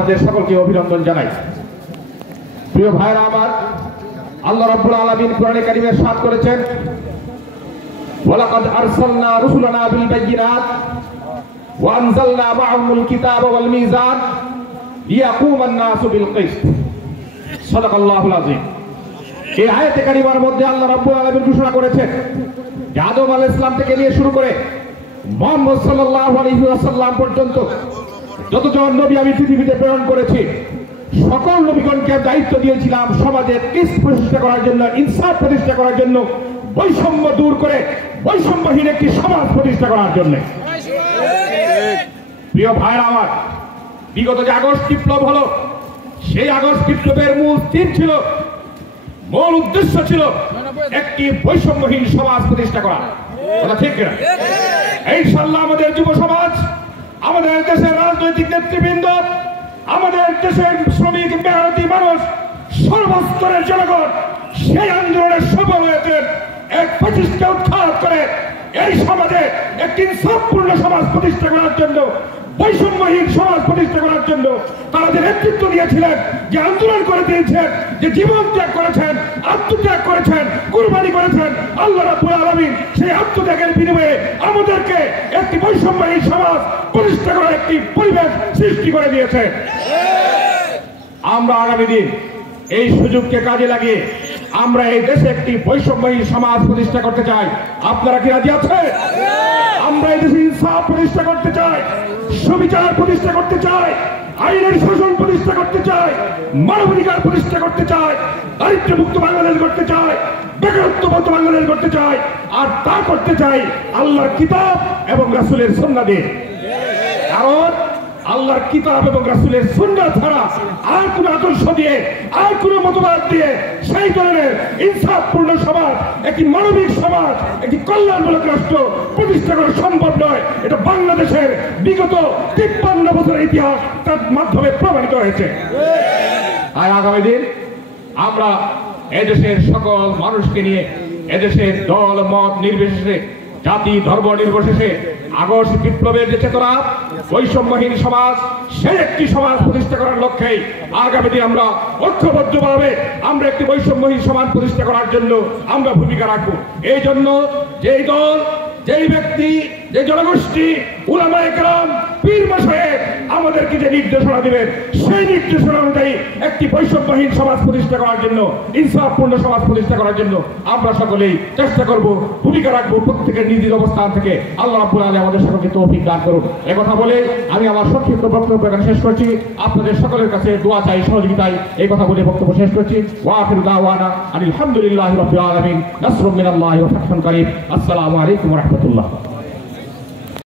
আপনাদের সকলকে অভিনন্দন জানাই। প্রিয় ভাইরা আমার, আল্লাহ রাব্বুল আলামিন কোরআনে কারীমে ইরশাদ করেছেন, ওয়ালাকাদ আরসালনা রুসুলানা বিল বায়িনাত ওয়া আনজালনা মাআহুমুল কিতাবা ওয়াল মিজান লিয়াকুমান নাসু বিল কিসত। সাদাকাল্লাহুল আযীম। এই আয়াতে কারিমার মধ্যে আল্লাহ রাব্বুল আলামিন ঘোষণা করেছেন যে আদম আলাইহিস সালাম থেকে নিয়ে শুরু করে মুহাম্মদ সাল্লাল্লাহু আলাইহি ওয়াসাল্লাম পর্যন্ত যতজন নবী আমি পৃথিবীতে প্রেরণ করেছি, সকল নবীগণকে দায়িত্ব দিয়েছিলাম সমাজে কিসত প্রতিষ্ঠা করার জন্য, ইনসাফ প্রতিষ্ঠা করার জন্য, বৈষম্য দূর করে বৈষম্যহীন একটি সমাজ প্রতিষ্ঠা করার জন্য। প্রিয় ভাইরা আমার, বিগত যে আগস্ট বিপ্লব হলো, সেই আগস্ট বিপ্লবের মূল থিম ছিল, মূল উদ্দেশ্য ছিল একটি বৈষম্যহীন সমাজ প্রতিষ্ঠা করা। কথা ঠিক কিনা? ইনশাআল্লাহ আমাদের যুব সমাজ, আমাদের দেশের রাজনৈতিক নেতৃবৃন্দ, আমাদের দেশের শ্রমিক মেহনতি মানুষ, সর্বস্তরের জনগণ সেই আন্দোলনের সফল হয়েছেন। এক প্রচেষ্টা উৎখাত করে এই সমাজে একটি ইনসাফপূর্ণ সমাজ প্রতিষ্ঠা করার জন্য, বৈষম্যহীন সমাজ প্রতিষ্ঠা করার জন্য তারা যে নেতৃত্ব দিয়েছিলেন, যে আন্দোলন করে দিয়েছেন, যে জীবন ত্যাগ করেছেন, আত্মত্যাগ করেছেন, কুরবানি করেছেন, আল্লাহ রাব্বুল আলামিন সেই আত্মত্যাগের বিনিময়ে আমাদেরকে একটি বৈষম্যহীন সমাজ প্রতিষ্ঠা করার একটি পরিবেশ সৃষ্টি করে দিয়েছে। আমরা আগামী দিন এই সুযোগকে কাজে লাগিয়ে আমরা এই দেশে একটি বৈষম্যহীন সমাজ প্রতিষ্ঠা করতে চাই। আপনারা কি রাজি আছেন? আমরা এই দেশে ইনসাফ প্রতিষ্ঠা করতে চাই, সুবিচার প্রতিষ্ঠা করতে চাই, আইনের শাসন প্রতিষ্ঠা করতে চাই, মানবাধিকার প্রতিষ্ঠা করতে চাই, দারিদ্র্যমুক্ত বাংলাদেশ করতে চাই, বেকারত্বমুক্ত বাংলাদেশ করতে চাই। আর তা করতে চাই আল্লাহর কিতাব এবং রাসূলের সুন্নাহ দিয়ে। কারণ আল্লাহর কিতাব এবং রাসূলের সুন্নাহ ছাড়া আর কোন আদর্শ দিয়ে, আর কোন মতবাদ দিয়ে সেই ধরনের ইনসাফপূর্ণ সমাজ, একটি মানবিক সমাজ, একটি কল্যাণমূলক রাষ্ট্র প্রতিষ্ঠা করা সম্ভব নয়। এটা বাংলাদেশের বিগত 53 বছরের ইতিহাস তার মাধ্যমে প্রমাণিত হয়েছে। আর আগামী দিন আমরা এদেশের সকল মানুষকে নিয়ে, এদেশের দল মত নির্বিশেষে, জাতি ধর্ম নির্বিশেষে আগস্ট বিপ্লবের যে চেতনা, বৈষম্যহীন সমাজ, সেই একটি সমাজ প্রতিষ্ঠা করার লক্ষ্যে আগামী দিন আমরা ঐক্যবদ্ধভাবে আমরা একটি বৈষম্যহীন সমাজ প্রতিষ্ঠা করার জন্য আমরা ভূমিকা রাখবো। এই জন্য যেই দল, যেই ব্যক্তি, যে জনগোষ্ঠী, উলামায়ে কেরাম, পীর মাশায়েখ আমাদেরকে যে নির্দেশনা দিবেন, সেই নির্দেশনা অনুযায়ী একটি বৈষম্যহীন সমাজ প্রতিষ্ঠা করার জন্য, ইনসাফপূর্ণ সমাজ প্রতিষ্ঠা করার জন্য আমরা সকলেই চেষ্টা করব, ভূমিকা রাখবো। প্রত্যেকের নিজ নিজ অবস্থান থেকে আল্লাহ রাব্বুল আলামিন আমাদের সকলকে তৌফিক দান করুন। এই কথা বলে আমি আমার সংক্ষিপ্ত বক্তব্য এখানে শেষ করছি। আপনাদের সকলের কাছে দোয়া চাই, সহযোগিতায় এই কথা বলে বক্তব্য শেষ করছি। ওয়া আখিরু দাওয়ানা আলহামদুলিল্লাহি রাব্বিল আলামিন। নাসরুম মিনাল্লাহি ওয়া ফাতহুন কারীম। আসসালামু আলাইকুম ওয়া রাহমাতুল্লাহ।